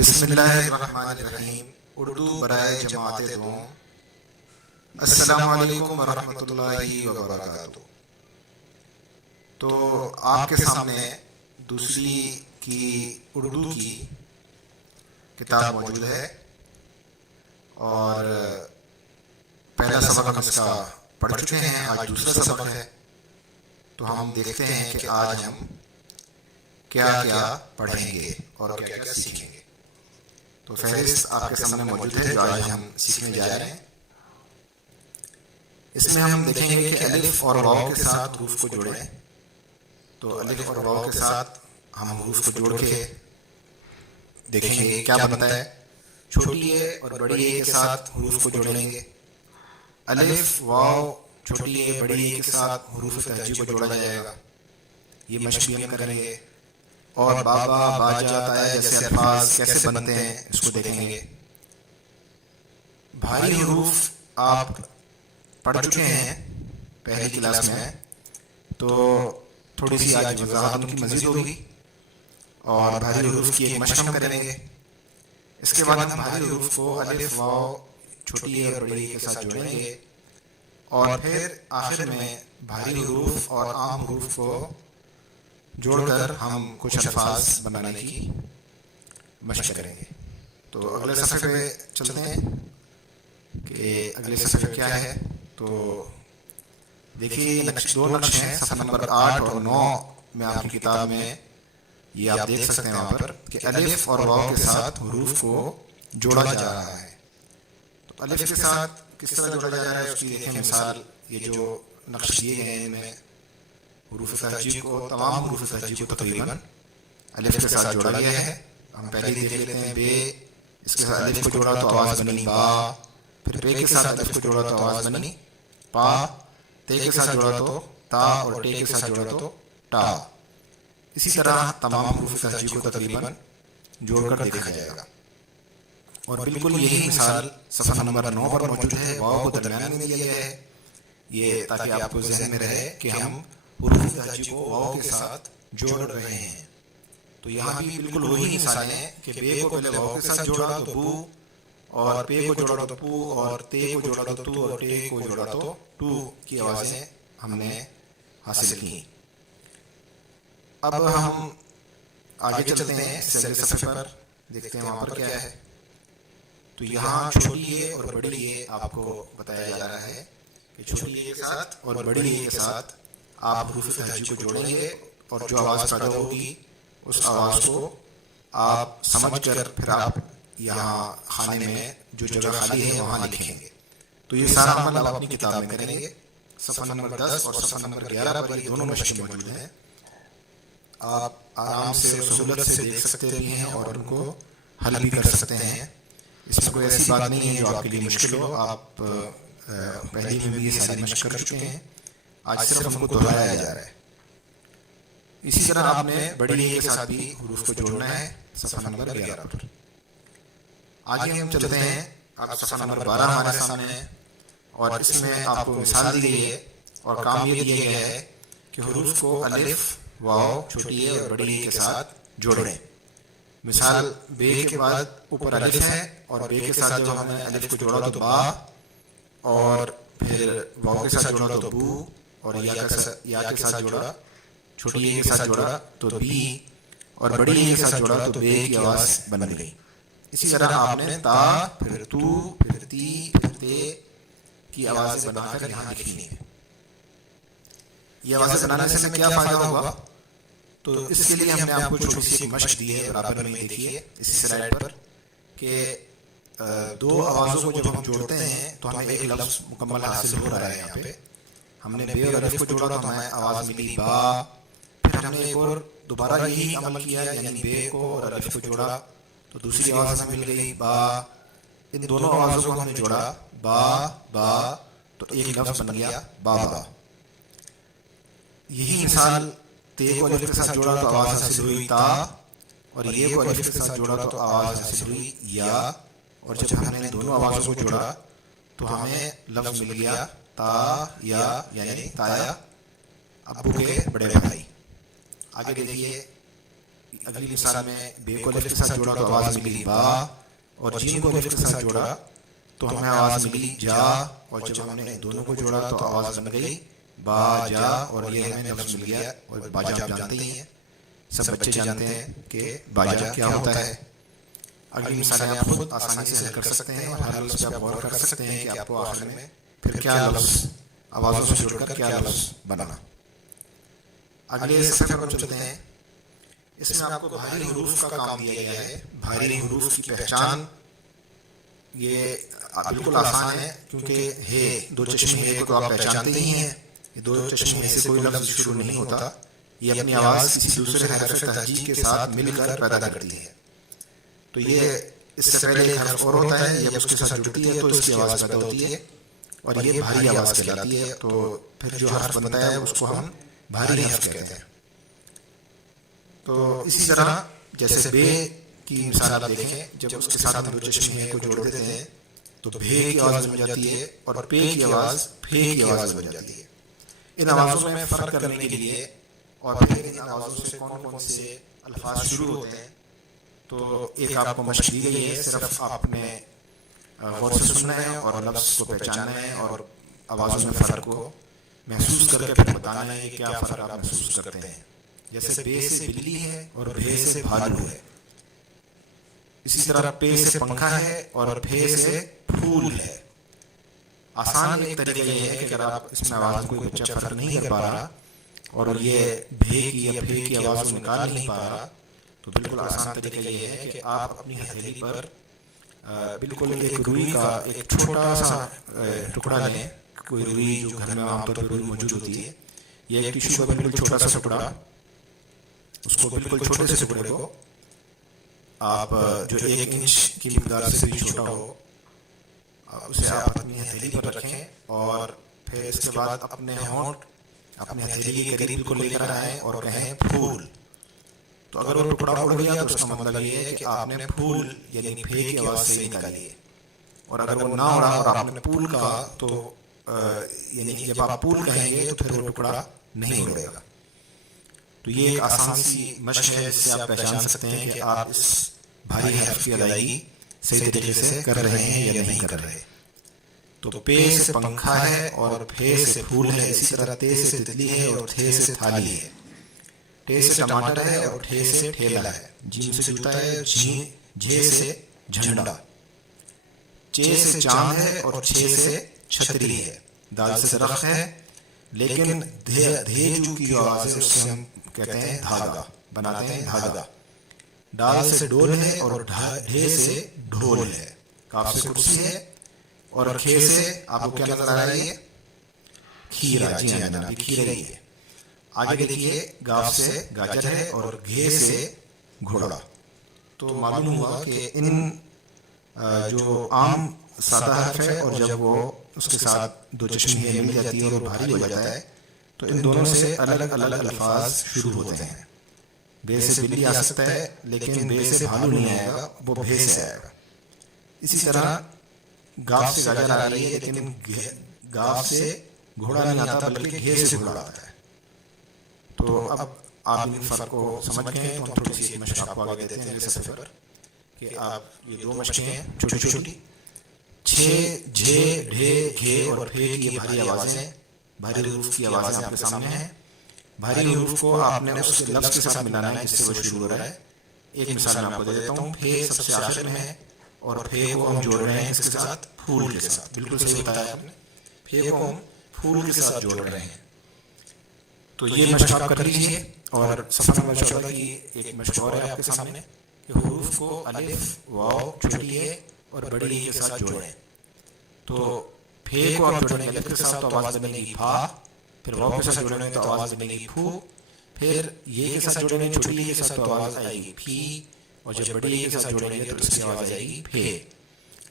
بسم اللہ الرحمن الرحیم. اردو برائے جماعت دو. السلام علیکم ورحمۃ اللہ وبرکاتہ. تو آپ کے سامنے دوسری کی اردو کی کتاب موجود ہے اور پہلا سبق ہم اس کا پڑھ چکے ہیں. آج دوسرا سبق ہے تو ہم دیکھتے ہیں کہ آج ہم کیا کیا پڑھیں گے اور کیا کیا سیکھیں گے. تو فہرست آپ کے سامنے موجود ہے جو آج ہم سیکھنے جا رہے ہیں. اس میں ہم دیکھیں گے کہ الف اور واو کے ساتھ حروف کو جوڑیں. تو الف اور واو کے ساتھ ہم حروف کو جوڑ کے دیکھیں گے کیا بنتا ہے. چھوٹی اے اور بڑی اے کے ساتھ حروف کو جوڑیں گے. الف واو چھوٹی اے بڑی اے کے ساتھ حروف تہجی کو جوڑا جائے گا. یہ مشق بھی ہم کریں گے. اور بابا باجا تایا جیسے الفاظ کیسے بنتے ہیں اس کو دیکھیں گے. بھاری حروف آپ پڑھ چکے ہیں پہلی کلاس میں تو تھوڑی سی آج وضاحت ان کی مزید ہوگی اور بھاری حروف کی ایک مشق ہم کریں گے. اس کے بعد ہم بھاری حروف کو الف واو چھوٹی اے اور بڑی اے کے ساتھ جوڑیں گے اور پھر آخر میں بھاری حروف اور عام حروف کو جوڑ کر ہم کچھ الفاظ بنانے کی مشق کریں گے. تو اگلے صفحے پہ چلتے ہیں کہ اگلے صفحے پہ کیا ہے. تو دیکھیے یہ دو نقش ہیں صفحہ نمبر 8 اور 9 میں آپ کی کتاب میں. یہ آپ دیکھ سکتے ہیں وہاں پر کہ الف اور واو کے ساتھ حروف کو جوڑا جا رہا ہے. تو الف کے ساتھ کس طرح جوڑا جا رہا ہے اس کی دیکھیں مثال. یہ جو نقش دیے گئے ہیں ان میں حروف تہجی کو تمام حروف تہجی کو تقریباً الف کے ساتھ جوڑا گیا ہے. ہم پہلے دیکھ لیتے ہیں بے. اس کے ساتھ الف کو جوڑا تو آواز بنی با. پھر بے کے ساتھ الف کو جوڑا تو آواز بنی پا. تے کے ساتھ جوڑا تو تا اور ٹے کے ساتھ جوڑا تو ٹا. اسی طرح تمام حروف تہجی کو تقریباً جوڑ کر دیکھا جائے گا. اور بالکل یہی مثال صفحہ نمبر 9 پر موجود ہے. واو کو درمیان میں دیا گیا ہے یہ تاکہ آپ کو ذہن میں رہے کہ ہم حروف تہجی کو واو کے ساتھ جوڑ رہے ہیں. تو یہاں بھی بالکل وہی مثالیں ہیں کہ بے کو پہلے واو کے ساتھ جوڑا تو بو اور پے کو جوڑا تو پو اور تے کو جوڑا تو تو اور ٹے کو جوڑا تو ٹو کی آوازیں ہم نے حاصل کی. اب ہم آگے چلتے ہیں اس سے اگلے صفحے پر دیکھتے ہیں وہاں پر کیا ہے. تو یہاں چھوٹی اے اور بڑی اے آپ کو بتایا جا رہا ہے کہ چھوٹی اے کے ساتھ اور بڑی اے کے ساتھ آپ حروف تہجی کو جوڑیں گے اور جو آواز پیدا ہوگی اس آواز کو آپ سمجھ کر پھر آپ یہاں خانے میں جو جگہ خالی ہے وہاں لکھیں گے. تو یہ سارا عمل آپ اپنی کتاب میں کریں گے. صفحہ نمبر 10 اور صفحہ نمبر 11 پر یہ دونوں مشقیں موجود ہیں. آپ آرام سے اور سہولت سے دیکھ سکتے بھی ہیں اور ان کو حل بھی کر سکتے ہیں. اس میں کوئی ایسی بات نہیں ہے جو آپ کے لیے مشکل ہو. آپ پہلے میں بھی یہ ساری مشق کر چکے ہیں. آج صرف ہم کو دہرایا جا رہا ہے. اسی طرح آپ نے بڑی اے کے ساتھ بھی حروف کو جوڑنا ہے صفحہ نمبر 11 پر. آگے ہم چلتے ہیں. اب صفحہ نمبر 12 ہمارے سامنے ہے اور اس میں آپ کو مثال دی گئی ہے اور کام یہ دیا گیا ہے کہ حروف کو الف واو چھوٹی اے اور بڑی اے کے ساتھ جوڑیں. مثال بے کے بعد اوپر الف ہے اور بے کے ساتھ جب ہم نے الف کو جوڑا تو با اور پھر واو کے ساتھ جوڑا تو بو اور یا کے ساتھ جوڑا چھوٹی اے کے ساتھ جوڑا تو بی اور بڑی اے کے ساتھ جوڑا تو بے کی آواز بن گئی. اسی طرح آپ نے تا پھر تو پھر تی پھر تے کی آوازیں بنا کر یہاں لکھنی ہے. یہ آوازیں بنانے سے ہمیں کیا فائدہ ہوگا. تو اس کے لیے ہم نے آپ کو چھوٹی سی ایک مشق دی ہے برابر میں دیکھیے اسی سلائڈ پر کہ دو آوازوں کو جب ہم جوڑتے ہیں تو ہمیں ایک لفظ مکمل حاصل ہو رہا ہے. یہاں پہ ہم نے بے اور الف کو جوڑا تو ہمیں آواز ملی با. پھر ہم نے ایک اور دوبارہ یہی عمل کیا یعنی بے کو اور الف کو جوڑا تو دوسری آواز ہمیں مل گئی با. ان دونوں آوازوں کو ہم نے جوڑا با با تو ایک لفظ بن گیا بابا. یہی مثال تے کو الف کے ساتھ جوڑا تو آواز حاصل ہوئی تا اور یہ کو الف کے ساتھ جوڑا تو آواز حاصل ہوئی یا. اور جب ہم نے دونوں آوازوں کو جوڑا تو ہمیں لفظ مل گیا تا یا یعنی تایا ابو کے بڑے بھائی. آگے دیکھیے اگلی مثال میں بے کو الف کے ساتھ جوڑا تو آواز ملی با، اور جیم کو الف کے ساتھ جوڑا تو ہمیں آواز ملی جا، اور جب ہم نے دونوں کو جوڑا تو آواز بن گئی با جا، اور یہ ہمیں لفظ مل گیا۔ اور باجا آپ جانتے ہی ہیں، سب بچے جانتے ہیں کہ باجا کیا ہوتا ہے۔ اگلی مثالیں آپ خود آسانی سے حل کر سکتے ہیں، اور ہر لفظ پہ آپ غور کر سکتے ہیں کہ آپ کو آخر میں پھر کیا لفظ آوازوں سے جڑ کر کیا لفظ بنا۔ اگلے صفحے پر چلتے ہیں۔ اس میں آپ کو بھاری حروف کا کام دیا گیا ہے۔ بھاری حروف کی پہچان یہ بالکل آسان ہے، کیونکہ ہے دو چشمی ہے کو تو آپ پہچانتے ہی ہیں۔ یہ دو چشمی سے کوئی لفظ شروع نہیں ہوتا، یہ اپنی آواز کسی دوسرے حرف تہجی کے ساتھ مل کر پیدا کرتی ہے۔ تو یہ اس سے پہلے ایک حرف اور ہوتا ہے، جب اس کے ساتھ جڑتی ہے تو اس کی آواز پیدا ہوتی ہے، اور یہ بھاری آواز کہلاتی ہے۔ تو پھر جو حرف بنتا ہے اس کو ہم بھاری حرف کہتے ہیں۔ تو اسی طرح جیسے بے کی مثال آپ دیکھیں، جب اس کے ساتھ ہم دو چشمی کو جوڑ دیتے ہیں تو بھے کی آواز بن جاتی ہے، اور پے کی آواز پھے کی آواز بن جاتی ہے۔ ان آوازوں میں فرق کرنے کے لیے، اور پھر ان آوازوں سے کون کون سے الفاظ شروع ہوتے ہیں، تو ایک آپ کو مشق دی گئی ہے۔ صرف آپ نے غور سے سننا ہے اور لفظ کو پہچاننا ہے، اور آوازوں میں فرق کو محسوس کر کے پھر بتانا ہے کہ کیا فرق آپ محسوس کرتے ہیں۔ جیسے بے سے بلی ہے اور بھے سے بھالو ہے، اسی طرح پے سے پنکھا ہے اور پھے سے پھول ہے۔ آسان ایک طریقہ یہ ہے کہ اگر آپ اس میں آواز کوئی بچہ فرق نہیں کر پا رہا اور یہ بھے کی یا پھے کی آواز کو نکال نہیں پا رہا، تو بالکل آسان طریقہ یہ ہے کہ آپ اپنی ہتھیلی پر بالکل ایک روئی کا ایک چھوٹا سا ٹکڑا لیں۔ کوئی روئی جو گھر میں عام طور پر روئی موجود ہوتی ہے، یا ایک ٹیشو کا بالکل چھوٹا سا ٹکڑا، اس کو بالکل چھوٹے سے ٹکڑے کو آپ جو 1 انچ کی مقدار سے بھی چھوٹا ہو، اسے آپ اپنی ہتھیلی پر رکھیں، اور پھر اس کے بعد اپنے ہونٹ اپنے ہتھیلی کے قریب بالکل لے کر آئیں اور کہیں پھول۔ تو اگر وہ ٹکڑا اڑ گیا تو اس کا مطلب یہ ہے کہ آپ نے پھول یعنی پھے کی آواز سے نکالی ہے، اور اگر وہ نہ اڑا اور آپ نے پھول کہا تو یعنی جب آپ پھول کہیں گے تو پھر وہ ٹکڑا نہیں اڑے گا۔ تو یہ ایک آسان سی مشق ہے جس سے آپ پہچان سکتے ہیں کہ آپ اس بھاری حرف کی ادائیگی صحیح طریقے سے کر رہے ہیں یا نہیں کر رہے۔ تو پے سے پنکھا ہے اور پھے سے پھول ہے، اسی طرح تے سے تتلی ہے اور تھے سے تھالی ہے، ٹے سے ٹماٹر ہے اور ٹھے سے ٹھیلا ہے، جیم سے جوتا ہے، جھے سے جھنڈا، چے سے چاند ہے اور چھے سے چھتری ہے، دال سے درخت ہے، لیکن دھیجو کی جو آواز ہے اس سے ہم کہتے ہیں دھاگا، بناتے ہیں دھاگا، ڈال سے ڈول ہے اور ڈھے سے ڈھول ہے، کاف سے کرسی ہے، اور کھے سے آپ کو کیا نظر آ رہا ہے؟ کھیرا۔ جی ہاں جناب، کھیرا ہی ہے۔ آگے دیکھیے، گاف سے گاجر ہے اور گھے سے گھوڑا۔ تو معلوم ہوا کہ ان جو عام سادہ حرف ہے اور جب وہ اس کے ساتھ دو چشمی مل جاتی ہے اور وہ بھاری ہو جاتا ہے تو ان دونوں سے الگ الگ الفاظ شروع ہوتے ہیں۔ بے سے بلی آ سکتا ہے لیکن بے سے بھالو نہیں آئے گا، وہ بھے سے آئے گا۔ اسی طرح گاف سے گاجر آ رہی ہے لیکن گاف سے گھوڑا نہیں آتا بلکہ گھے سے گھوڑا آتا ہے۔ تو اب آپ ان فرق کو سمجھ گئے ہیں، تو ہم تھوڑی سی ایک مشق آپ کو آگے دیتے ہیں اگلے صفحے پر، کہ آپ یہ 2 مشقیں ہیں چھوٹی چھوٹی، چھے، جھے، ڈھے، گھے اور پھے کی یہ بھاری آوازیں، بھاری حروف کی آوازیں آپ کے سامنے ہیں۔ بھاری حروف کو آپ نے اس کے لفظ کے ساتھ ملانا ہے جس سے وہ شروع ہو رہا ہے۔ ایک مثال میں آپ کو دے دیتا ہوں، پھے سب سے آخر میں ہے اور پھے کو ہم جوڑ رہے ہیں اس کے ساتھ پھول کے ساتھ، بالکل صحیح بتایا آپ نے، پھے کو ہم پھول کے ساتھ جوڑ رہے ہیں۔ تو یہ مشق آپ کر لیجیے، اور صفحہ نمبر 14 کی ایک مشق اور ہے آپ کے سامنے کہ حروف کو الف، واو، چھوٹی اے اور بڑی اے کے ساتھ جوڑیں۔ تو پھے کو آپ جوڑیں گے الف کے ساتھ تو آواز بنے گی پھا، پھر واو کے ساتھ جوڑیں گے تو آواز بنے گی پھو، پھر یہ کے ساتھ جوڑیں گے چھوٹی اے کے ساتھ تو آواز آئے گی پھی، اور جب بڑی اے کے ساتھ جوڑیں گے تو اس کی آواز آئے گی پھے۔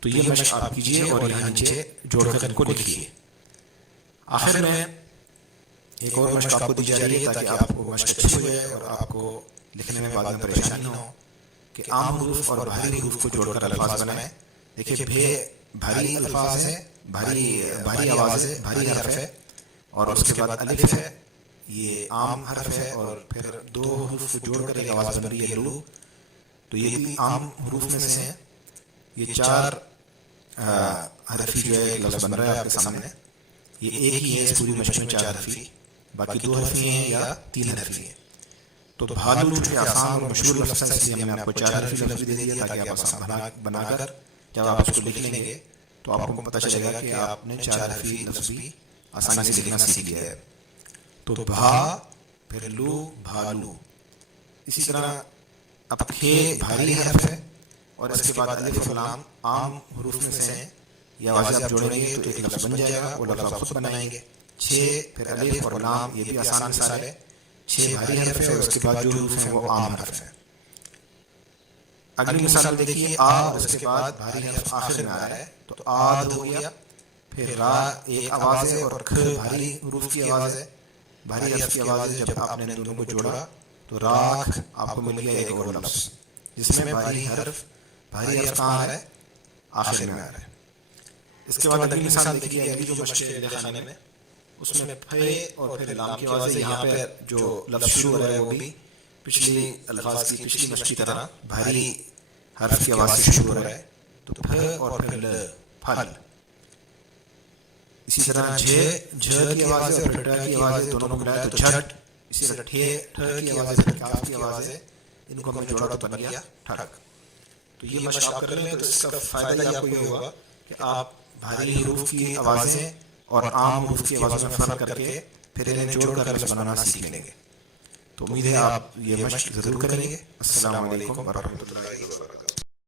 تو یہ مشق آپ کیجئے اور یہاں نیچے جوڑ کر ان کو لکھیے۔ آخر میں ایک اور مشق آپ کو دی جا رہی ہے تاکہ آپ کو مشق اچھی ہو جائے اور آپ کو لکھنے میں بعد میں پریشانی نہ ہو، کہ عام حروف اور بھاری حروف کو جوڑ کر الفاظ بنائیں۔ دیکھیے بھے بھاری الفاظ ہے، بھاری آواز ہے، بھاری حرف ہے، اور اس کے بعد الف ہے، یہ عام حرف ہے، اور پھر دو حروف کو جوڑ کر ایک آواز بن رہی ہے لو، تو یہ بھی عام حروف میں سے ہیں. یہ چار حرفی جو ہے ایک لفظ بن رہا ہے آپ کے سامنے. یہ ایک ہی ہے اس پوری مشق میں چار حرفی، باقی دو حرفی ہیں یا تین حرفی ہیں. تو بھالو چونکہ آسان اور مشہور لفظ ہے، اس لیے ہم نے آپ کو چار حرفی لفظ بھی دے دیا تاکہ آپ آسان بنا کر جب آپ اس کو لکھ لیں گے تو آپ کو پتہ چلے گا کہ آپ نے چار حرفی لفظ بھی آسانی سے لکھنا سیکھ لیا ہے. تو بھا، پھر لو، بھالو. اسی طرح اب کھے بھاری حرف ہے، اور اس کے بعد الف اور لام عام حروف میں سے ہیں. یہ آوازیں آپ جوڑیں گے تو ایک لفظ بن جائے گا، وہ لفظ آپ خود بنائیں گے. چھ پھر الف اور لام، یہ بھی آسان مثال ہے. چھ بھاری حرف ہے، اور اس کے بعد جو حروف ہیں وہ عام حرف ہیں. اگلی مثال دیکھیے، آ اور اس کے بعد بھاری حرف آخر میں آ رہا ہے، تو آد ہو گیا. پھر را ایک آواز ہے، اور کھ بھاری حروف کی آواز ہے، بھاری حرف کی آواز ہے. جب آپ نے ان دونوں کو جوڑا تو راکھ آپ کو مل گیا ایک اور لفظ، جس میں بھاری حرف کہاں آ رہا ہے؟ آخر میں آ رہا ہے. اس کے بعد اگلی مثال دیکھیے، اگلی جو مشق ہے میرے خانے میں، اس میں پھے اور پھر لام کی آواز ہے. یہاں پہ جو لفظ شروع ہو رہا ہے وہ بھی پچھلی الفاظ کی پچھلی مشق کی طرح بھاری حرف کی آواز سے شروع ہو رہا ہے. تو پھ اور پھر ل، پھل. اسی طرح جھ کی آواز ہے اور پھر ٹ کی آواز ہے، دونوں کو ملایا تو جھٹ. اسی طرح ٹھ کی آواز ہے، پھر کاف کی آواز ہے، ان کو ہم نے جوڑا تو بن گیا ٹھک. تو یہ مشق آپ کر لیں تو اس کا فائدہ یہ آپ کو یہ ہوگا کہ آپ بھاری حروف کی آوازیں اور عام حروف کی آوازوں میں فرق کر کے پھر انہیں جوڑ کر لفظ بنانا سیکھ لیں گے. تو امید ہے آپ یہ مشق ضرور کریں گے. السلام علیکم ورحمۃ اللہ وبرکاتہ.